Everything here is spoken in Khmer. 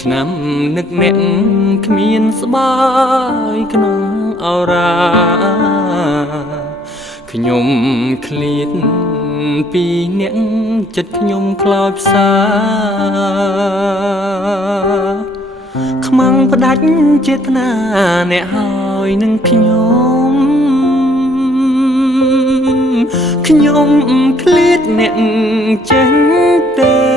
ឆ្នាំនឹកអ្នកគ្មានស្បើយក្នុងអរាខ្ញុំឃ្លាតពីអ្នកចិត្តខ្ញុំខ្លោចផ្សាខ្មាំងផ្ដាច់ចេតនាអ្នកហើយនឹងខ្ញុំឃ្លាតអ្នកចេញទេ